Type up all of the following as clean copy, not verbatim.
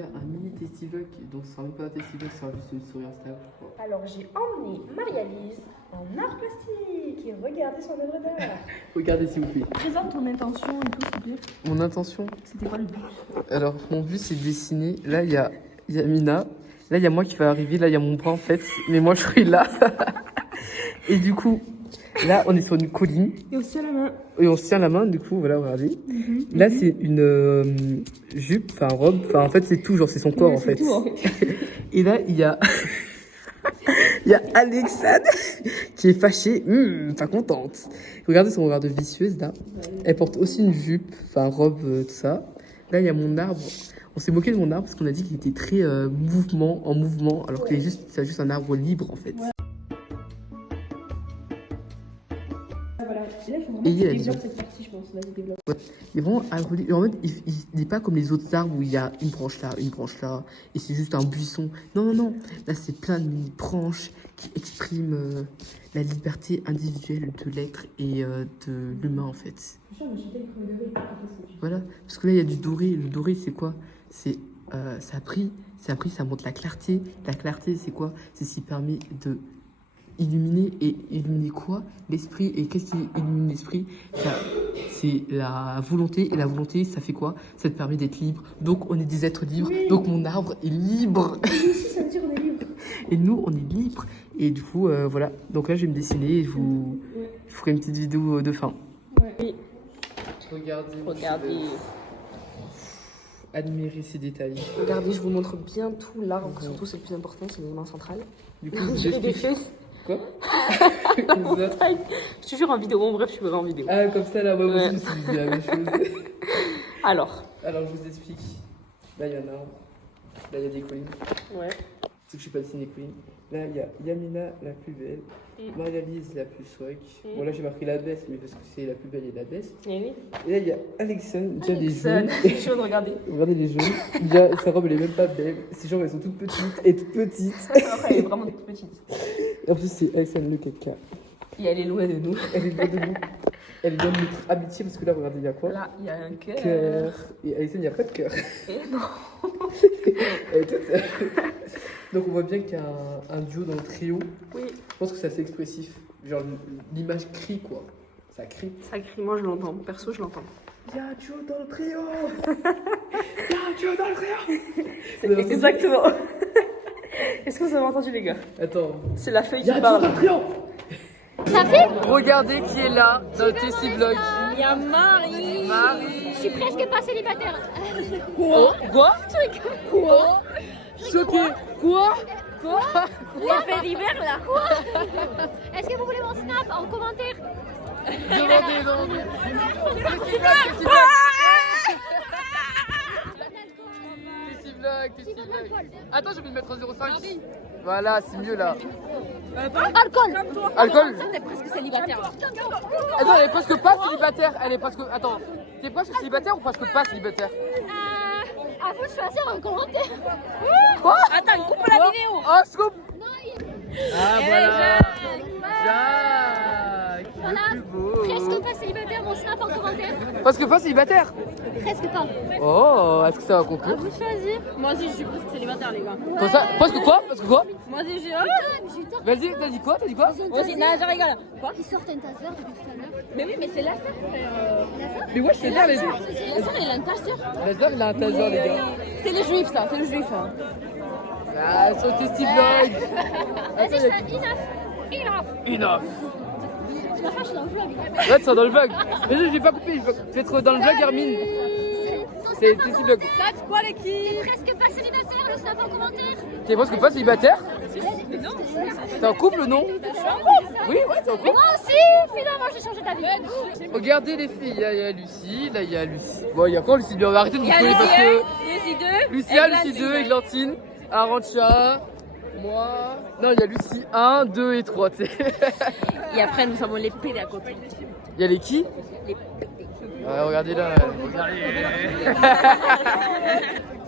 gars, un mini testivlog, donc ça sera même pas un testivlog, ça sera juste une story Insta. Alors j'ai emmené Maria-Lise en art plastique et regardez son œuvre d'art. Regardez s'il vous plaît. Présente ton intention et tout s'il te plaît. Mon intention. C'était quoi le but? Alors mon but c'est de dessiner. Là il y a Mina. Là il y a moi qui va arriver. Là il y a mon bras en fait. Mais moi je suis là. Et du coup, là on est sur une colline. Et on se tient la main. Et on se tient la main du coup, voilà, regardez. Là c'est une jupe, enfin robe. Enfin en fait c'est tout, genre c'est son corps en fait. Tout, en fait. Et là il y a... Il y a Alexandre qui est fâchée, pas contente. Regardez son regard de vicieuse là. Elle porte aussi une jupe, enfin robe, tout ça. Là il y a mon arbre. On s'est moqué de mon arbre parce qu'on a dit qu'il était très en mouvement, alors qu'il est c'est juste un arbre libre en fait. Ouais. Voilà. Et là il faut vraiment Et que tu il y a développes cette partie je pense. Vas-y développe. Ouais. Il est vraiment arbre, en mode, il n'est pas comme les autres arbres où il y a une branche là, et c'est juste un buisson. Non, non, non. Là, c'est plein de mini branches qui expriment la liberté individuelle de l'être et de l'humain, en fait. Voilà. Parce que là, il y a du doré. Le doré, c'est quoi? C'est ça brille, ça montre la clarté. La clarté, c'est quoi? C'est ce qui permet de illuminer. Et illuminer quoi? L'esprit. Et qu'est-ce qui illumine l'esprit? C'est la volonté. Et la volonté, ça fait quoi? Ça te permet d'être libre. Donc, on est des êtres libres. Oui. Donc, mon arbre est libre. Oui, ça veut dire on est libre. Et nous, on est libre. Et du coup, voilà. Donc là, je vais me dessiner et je vous ferai une petite vidéo de fin. Ouais. Regardez. Admirez ces détails. Regardez, je vous montre bien tout l'arbre. Surtout, c'est le plus important, c'est l'élément central. Du coup, je vous explique. Quoi? Je te jure en vidéo, bon bref, je verrai en vidéo. Ah, comme ça, là, moi aussi, je me suis dit la même chose. Alors, je vous explique. Là, il y a un arbre. Là, il y a des collines. ouais. C'est que je suis pas dessiné des collines. Là, il y a Yamina, la plus belle. Maria-Lise, la plus swag. Bon, là, j'ai marqué la best, mais parce que c'est la plus belle et la best. Et oui. Et là, il y a Alexandre, déjà des jaunes. C'est chaud de regarder. Regardez les jaunes. Déjà, sa robe, elle est même pas belle. Ses jambes, elles sont toutes petites et toutes petites. Elle est vraiment toute petite. En plus, c'est Alexandre le caca. Et elle est loin de nous. Elle est loin de nous. Elle vient de notre amitié parce que là, regardez, il y a quoi? Là, il y a un cœur. Cœur. Et Alexandre, il n'y a pas de cœur. Et non. Elle est toute... Donc, on voit bien qu'il y a un duo dans le trio. Oui. Je pense que c'est assez expressif. Genre, l'image crie, quoi. Ça crie. Ça crie, moi je l'entends. Perso, je l'entends. Il y a un duo dans le trio. Il y a un duo dans le trio. Exactement. Est-ce que vous avez entendu, les gars? Attends. C'est la feuille Il y a qui un duo parle. dans le trio. Ça fait? Regardez qui est là dans le testivlog. Il y a Marie. Marie. Je suis presque pas célibataire. Quoi? Quoi? Quoi? Choqué. Quoi? L'effet d'hiver là. Quoi? Est-ce que vous voulez mon snap en commentaire? Demandez. Testivlog. Attends, je vais me mettre en 0,5. Voilà, c'est mieux là. Alcool. Alcool. Ça, t'es presque célibataire. Attends, elle est presque pas célibataire. Elle est presque. Attends, t'es presque célibataire ou presque pas célibataire? À vous de choisir un commentaire. Quoi? Attends, coupe la vidéo. Oh, scoop. Non, Ah, voilà. Jacques. Voilà. Le plus beau. Presque pas célibataire, mon snap en commentaire. Presque pas célibataire. Presque pas. Oh, est-ce que ça va À conclure? vous de choisir. Moi aussi, je suis presque célibataire, les gars. Comme ça? Presque quoi? Presque quoi? Moi aussi, j'ai. Vas-y, t'as dit quoi? T'as dit quoi? Moi aussi, non, je rigole. Quoi? Ils sortent un taser depuis tout à l'heure. Mais oui, mais c'est la sœur, frère. Mais ouais, je sais bien les deux. La soeur, elle a un taser. La sœur, il a un taser, les gars. C'est les juifs, ça, c'est les juifs. Hein. Ah, son testivlog. Vas-y, ça, enough. Enough. Tu vas faire, je suis dans le vlog. Ouais, tu seras dans le vlog. Mais je vais pas couper. Je vais être dans le vlog, Hermine. C'est testivlog. Ça, c'est quoi l'équipe? T'es presque pas célibataire, le snap en commentaire. T'es presque pas célibataire? Non. T'es en couple, non? Oui, ouais, t'es en couple. Moi aussi, finalement, j'ai changé d'avis. Regardez les filles, il y a Lucie, là il y a Lucie. Bon, il y a quoi Lucie? On va arrêter de vous coller parce que... Lucie 2. Lucia, Lucie 2, Églantine, Arancha, moi... Non, il y a Lucie 1, 2 et 3, tu sais. Et après, nous avons les PD à côté. Il y a les qui? Les Ouais, regardez là.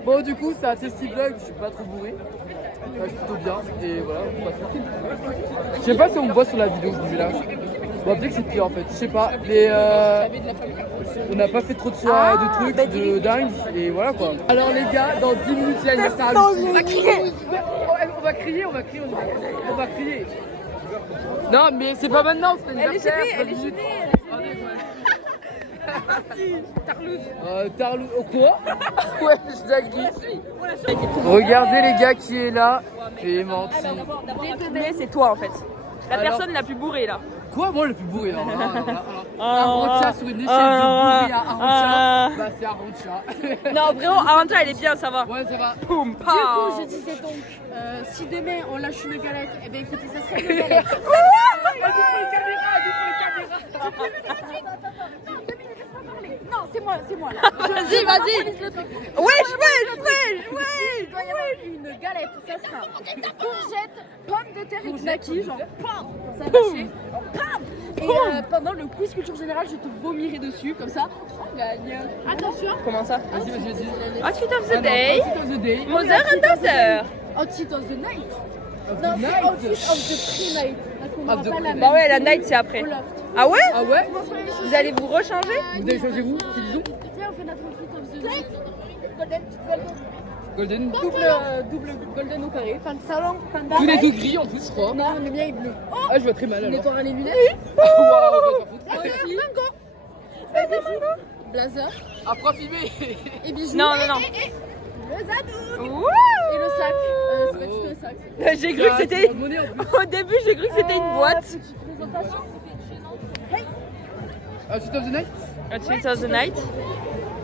Bon, du coup, c'est un testivlog, je suis pas trop bourré. Je suis plutôt bien, et voilà, on passe tranquille. Je sais pas si on me voit sur la vidéo, je vous dis là. Bon, peut-être que c'est pire en fait, je sais pas. Mais on n'a pas fait trop de soirées, de trucs, de dingue. Et voilà quoi. Alors les gars, dans 10 minutes, il y a l'anniversaire à Lucie. On va crier. On va crier. Non, mais c'est pas maintenant, c'est l'anniversaire. Elle est gênée. Tarlouse. Oh quoi? Ouais, je dingue. Regardez les gars qui est là. Clémentine. Mais c'est toi en fait. La personne la plus bourrée là. Quoi? Moi le plus bourré là. Arantxa sur une échelle de bourré à Arantxa. Bah c'est Arantxa. Non vraiment, Arantxa elle est bien, ça va. Ouais, ça va. Boum, Du pow. coup, je disais donc, si demain on lâche une galette, eh bien écoutez, ça serait une galette. Non, c'est moi. Vas-y. Wesh. Il doit y avoir une galette, ça sera courgette, pommes de terre et knacky, genre pam, ça va lâcher, pam. Et pendant le quiz culture générale, je te vomirai dessus, comme ça, on gagne. Attention. Comment ça? Vas-y. Outfit of the day. Outfit of the day. Mother and daughter. Outfit of the night. Non, c'est outfit of the pre-night. Parce qu'on n'aura Of the pas la même. Bah ouais, la night c'est après. Au loft. Ah ouais? Ah ouais? Vous allez vous rechanger? Vous allez changer vous? Qui disons? Viens, on fait notre outfit of the night. Golden. Double golden au carré. Fin de salon, fin de Tous les deux gris en plus je crois. Non, le mien est bleu. Ah je vois très mal On alors. nettoiera les lunettes. Waouh. Moi aussi. Blazer. Après filmer. Et bijoux. Non. Le zadouk. Ouh. Et le sac. C'est pas du tout un sac. J'ai cru que c'était... Au Au début j'ai cru que c'était une boîte. Petite présentation. Outfit of the night. Outfit of the night.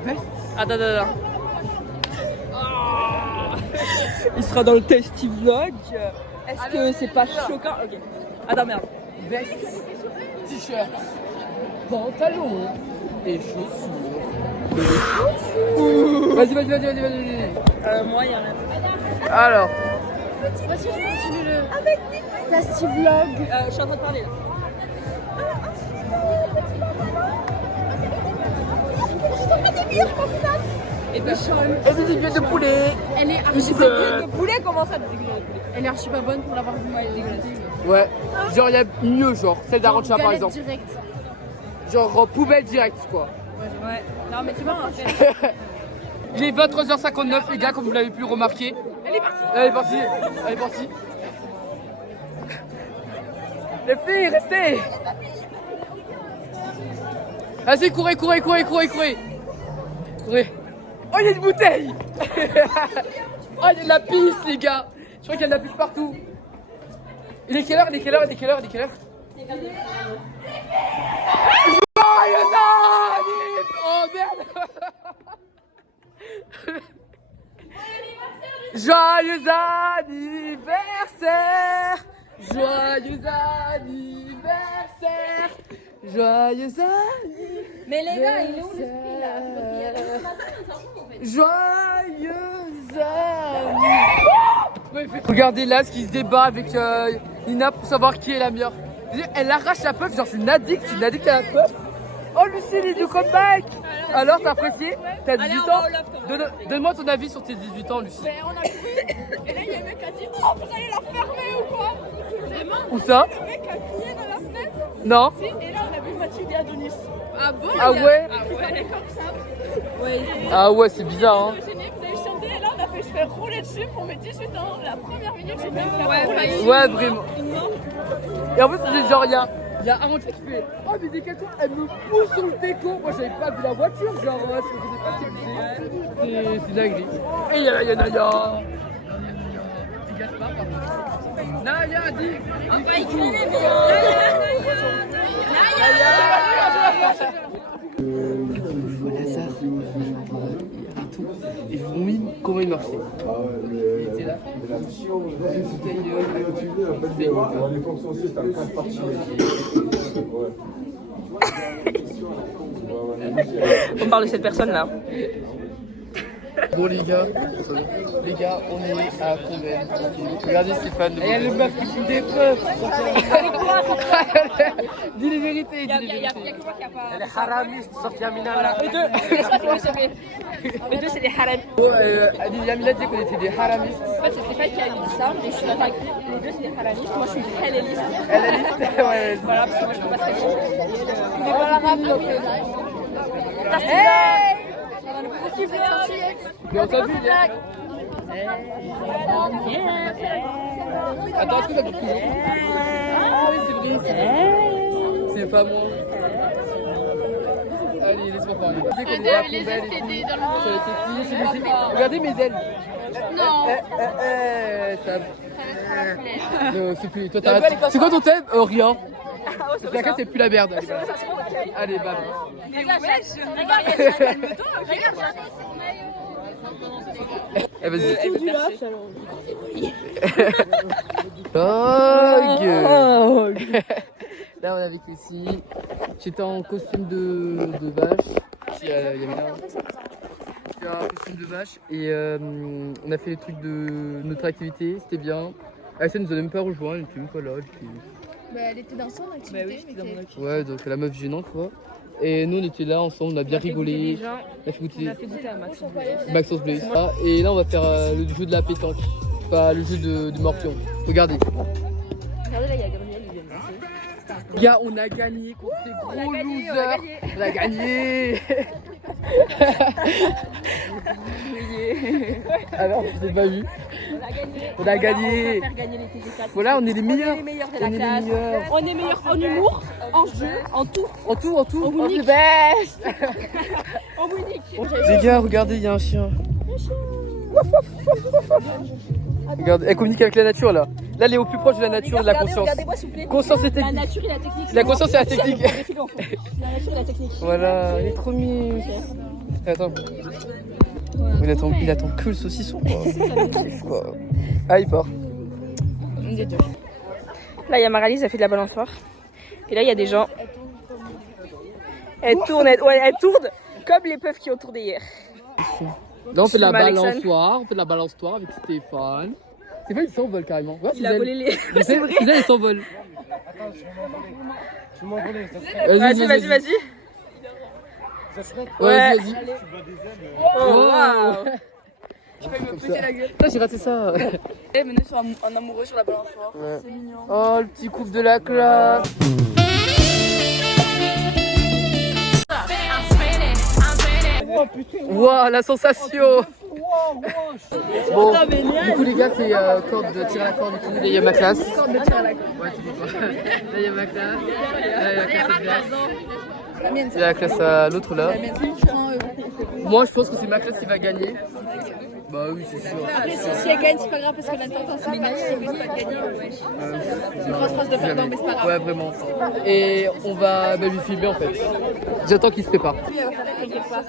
Veste. Attends. Il sera dans le tasty vlog. Est-ce que c'est pas choquant? Ok. Attends, merde. Veste. T-shirt. Pantalon. Et chaussures. Vas-y. Moi, il y a rien. Alors. Voici, je continue le. Avec Tasty Vlog. Je suis en train de parler là. Et puis, Et des aiguilles de poulet. Elle est archi pas de poulet, comment ça? Elle est archi pas bonne pour l'avoir vu. Ouais. Genre il y a mieux genre. Celle d'Arantxa par exemple. Direct. Genre poubelle directe quoi. Ouais. Non, mais tu vois, en fait. Il est 23h59 les gars comme vous l'avez pu remarquer. Elle est partie. Les filles, restez. Vas-y, courez. Courez. Oh, il y a une bouteille. Oh, il y a de la pisse, les gars. Je crois qu'il y a de la pisse partout. Il est quelle heure? Joyeux anniversaire. Oh, merde. Joyeux anniversaire. Mais les gars, il est où l'esprit là? Joyeux anniversaire. Regardez là ce qui se débat avec Nina pour savoir qui est la meilleure. Elle arrache la puff, genre c'est une addict à la puff. Oh Lucie, il est du comeback. Alors t'as apprécié? T'as 18 ans? Donne-moi ton avis sur tes 18 ans Lucie. On a cru. Et là, il y a un mec qui a dit oh, vous allez la fermer ou quoi? Vraiment? Où ça? Le mec a crié dans la fenêtre. Non? Et là, on a vu Mathilde et Adonis. Ah bon? Ah ouais? Comme ça. Ah ouais, c'est bizarre hein. Gêné, vous avez chanté et là, on a fait se faire rouler dessus pour mes 18 ans. La première minute, j'ai fait me faire rouler dessus. Ouais, vraiment. Et en fait, c'est genre, il y a Arantxa qui fait oh, mais des quelqu'un, elle me pousse sur le déco. Moi, j'avais pas vu la voiture, genre, je faisais pas ce qu'elle faisait. C'est dingue. Et il y a Naya. Naya, dis. Lazare, et tout. Et je vous montre comment il marchait. Il était là. Les fonctions aussi, c'est un point de partie. On parle de cette personne là. Bon les gars, on est à Combel. Regardez Stéphane. Il y a le meuf qui fout des preuves. Dis les vérités, dis les vérités. Les haramistes sortis à Mina là. Les deux, c'est des haramis. Yamina dit qu'on était des haramistes. En fait, c'est Stéphane qui a dit ça, mais je suis d'accord avec lui. Les deux, c'est des haramistes. Moi, je suis helléliste. Elle a liste, ouais. Voilà, parce que moi, je peux pas très bien. Il est pas l'arabe, donc. Mais on t'a vu, attends, est-ce que ça pique toujours? Ah oui, c'est vrai, c'est vrai. C'est pas moi. Allez, laisse-moi parler. Tu sais qu'on est à Combel et tout. Ça a été fini, c'est musique. Regardez mes ailes. Non. Ça... Non, c'est plus. Toi, t'arrêtes. C'est quoi ton thème? Rien. D'accord, c'est plus la merde. Allez, bam. Eh vas-y. Là on est avec Lucie. J'étais en costume de vache. Il y avait là. J'étais en costume de vache et on a fait les trucs de notre activité, c'était bien. Alissa nous a même pas rejoint, elle était même pas là. Elle était dans son activité. Bah oui, j'étais dans mon activité. Ouais, donc la meuf gênante quoi. Et nous on était là ensemble, on a bien rigolé. On a fait goûter On a fait goûter à Maxence. Maxence Blaise. Et là on va faire le jeu de la pétanque. Enfin le jeu de morpion. Regardez. Regardez là, il y a Gabriel, il vient de passer. Gars, on a gagné contre les gros losers. On a gagné. Alors, je l'ai pas vu. On a gagné. On va faire gagner les TG4. Voilà, on est les meilleurs. On est les meilleurs de On la est les classe. meilleurs. On est meilleurs en humour, en jeu, en tout. En tout. En On est unique. best. En unique. Les gars, regardez, il y a un chien. Regarde, elle communique avec la nature là. Là, elle est au plus proche de la nature, de la conscience. Regardez-moi s'il vous plaît. Conscience et La technique. nature et la technique. La conscience et la technique. La nature et la technique. Voilà, il est trop mignon. Attends. Il attend que le saucisson quoi. Kiff, quoi. Ah, il part. Là, il y a Maralise, elle fait de la balançoire. Et là, il y a des gens. Elle tourne comme les peufs qui ont tourné hier. Là, on fait de la Alexandre. balançoire avec Stéphane. Stéphane, il s'envole carrément. Ouais, Il a volé les. Suzanne, il s'envole. Vas-y. Ouais, vas-y. Oh, waouh. Comme ça. Putain, j'ai raté ça. Et mener sur un amoureux sur la balançoire. Ouais. Oh, le petit couple de la classe. Wow, la sensation. Bon, du coup les gars, c'est corde de tirer à la corde et tout. Là, il y a ma classe. Corde de tirer à la corde. Ouais, tu dis quoi? Là, il y a ma classe. Là, il y a la classe de glace. Il y a la classe à l'autre là. Moi, je pense que c'est ma classe qui va gagner. Bah oui, c'est sûr. Après, si elle gagne, c'est pas grave parce que l'important c'est de participer, c'est pas de gagner. C'est une grosse phrase de perdant, mais c'est pas grave. Ouais, vraiment. Et on va lui filmer en fait. J'attends qu'il se prépare. T'inquiète pas.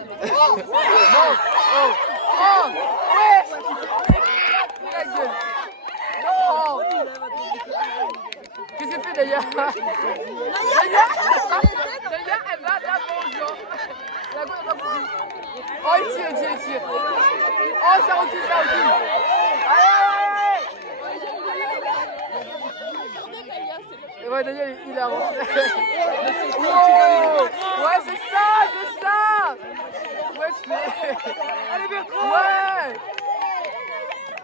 Qu'est-ce que fait d'ailleurs? D'ailleurs, elle va la bonjour. La go, elle va courir. Oh, il tire. Oh, ça recule. Allez. Et ouais, Daniel, il avance. Ouais, c'est ça. Ouais, allez, Bertrand. Ouais.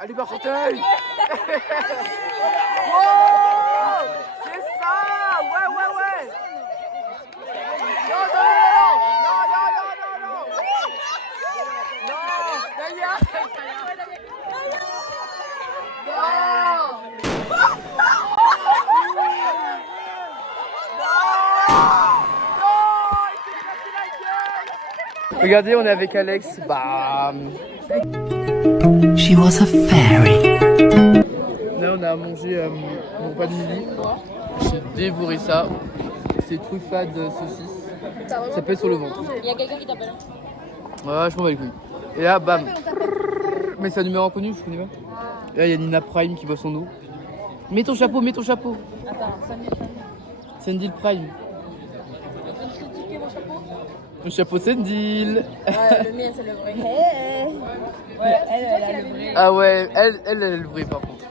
Allez, Bertrand. Wow, c'est ça. Ouais. Non, Daniel. Regardez, on est avec Alex. Bam. She was a fairy. Là, on a mangé mon repas de midi. J'ai dévoré ça. C'est truffade saucisse. Ça pèse sur le ventre. Il y a quelqu'un qui t'appelle. Ouais, je m'en bats les couilles. Et là, bam. Mais c'est un numéro inconnu, je connais pas. Et là, il y a Nina Prime qui boit son eau. Mets ton chapeau. Attends, Sendil Prime. tu veux critiquer mon chapeau? Mon chapeau Sendil. Ouais, le mien c'est le vrai. Ouais, elle a le vrai. Ah ouais, elle a le vrai par contre.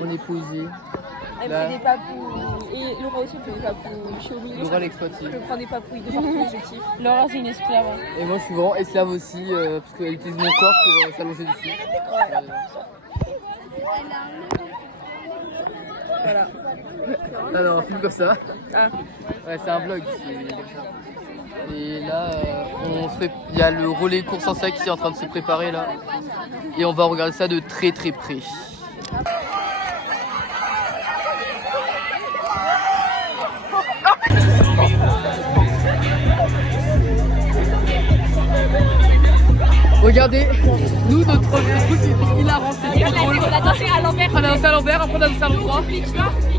On est posé. Elle Là. fait des papous. Et Laura aussi fait des papous. Je suis au milieu. Laura l'exploitive. Je prends des papouilles de partout, je kiffe. Laura, c'est une esclave. Et moi je suis vraiment esclave aussi parce qu'elle utilise mon corps pour s'allonger dessus. Voilà. Non, non, on filme comme ça. Ah. Ouais, c'est un vlog. Et là, il y a le relais course en sac qui est en train de se préparer là. Et on va regarder ça de très très près. Regardez, nous notre truc c'est hilarant, c'est trop drôle. On a dansé à l'envers. On a dansé à l'envers, après on a dansé à l'endroit.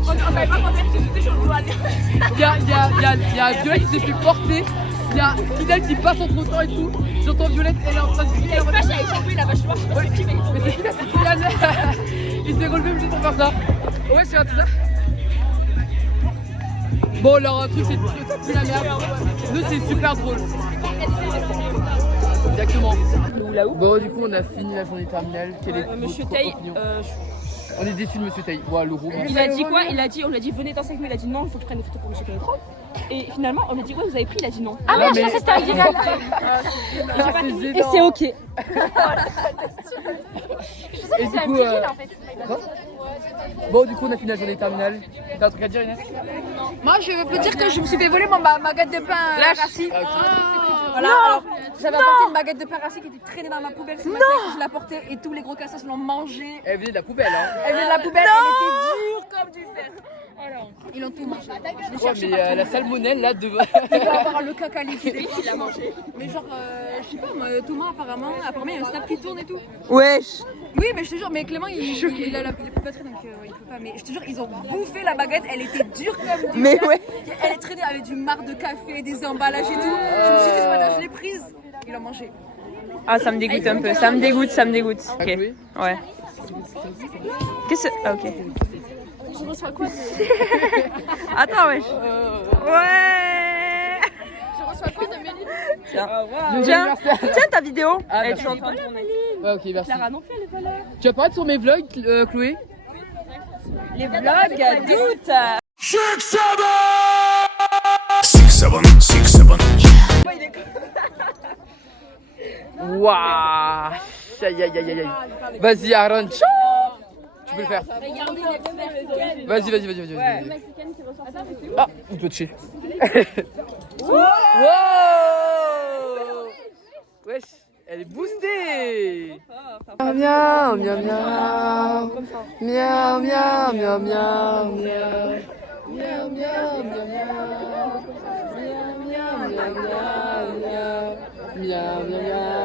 On savait pas quand c'était sur le doigt. Il y a Violette qui s'est fait porter. Il y a Fidèle qui passe entre temps et tout. J'entends Violette, elle est en train de se Elle vache avec tombé la vache noire, je sais pas c'est qui, mais. Mais c'est Fidèle, c'est Kylian. Il s'est relevé obligé pour faire ça. Ouais, c'est un truc ça. Bon, leur truc c'est la merde. Nous c'est super drôle. Exactement. Bon, du coup, on a fini la journée terminale. Quel est Monsieur votre Tay, opinion? On est déçus de Monsieur Tay. Ouais, l'euro. il a dit quoi? On a dit venez danser avec nous. Il a dit non, il faut que je prenne des photos pour Monsieur Tay. Et finalement, on a dit ouais, vous avez pris. Il a dit non. Ah merde, je pensais que c'était original. Et c'est ok. Et du coup, quoi? Bon, du coup, on a fini la journée terminale. T'as un truc à dire, Inès? Moi, je peux dire que je me suis fait voler ma baguette de pain rassis. Ah, ok. Voilà, alors j'avais apporté une baguette de pain rassis qui était traînée dans ma poubelle ce matin, que je l'ai apportée et tous les gros cassos l'ont mangée. Elle venait de la poubelle, hein. Elle venait de la poubelle, elle était dure comme du fer. Ils l'ont tout mangé. Je l'ai Ouais, cherché mais partout. la salmonelle là devant. Il doit avoir le caca liquidé qui l'a mangé. Mais genre, je sais pas, moi, Thomas apparemment il y a un snap qui tourne et tout. Wesh. Oui, mais je te jure, mais Clément il a la batterie donc il peut pas. Mais je te jure, ils ont bouffé la baguette, elle était dure comme du fer. ouais. Elle est traînée avec du marc de café, des emballages et tout. Je me suis dit, ce matin, je l'ai prise. Ils l'ont mangé. Ah, ça me dégoûte un peu. Ça me dégoûte. Ok. Chloé Ouais. Qu'est-ce que... Ah, ok. Je reçois quoi Attends, wesh. Ouais. Je reçois quoi de Méline? Tiens ta vidéo. Ah, Elle est merci. toujours en train de tourner. Ouais, ok, merci. Clara non plus, elle est pas là. Tu vas paraître sur mes vlogs, Chloé? Les vlogs d'août. 6-7. Waouh! Aïe aïe aïe aïe. Vas-y, Aaron. Tu peux le faire. Vas-y. Ah, il peut toucher. Wow! Wesh, elle est boostée. Miaou miaou miaou miaou. Miaou miaou miaou miaou miaou. Miaou miaou miaou miaou. Miaou miaou miaou miaou. Miaou miaou miaou.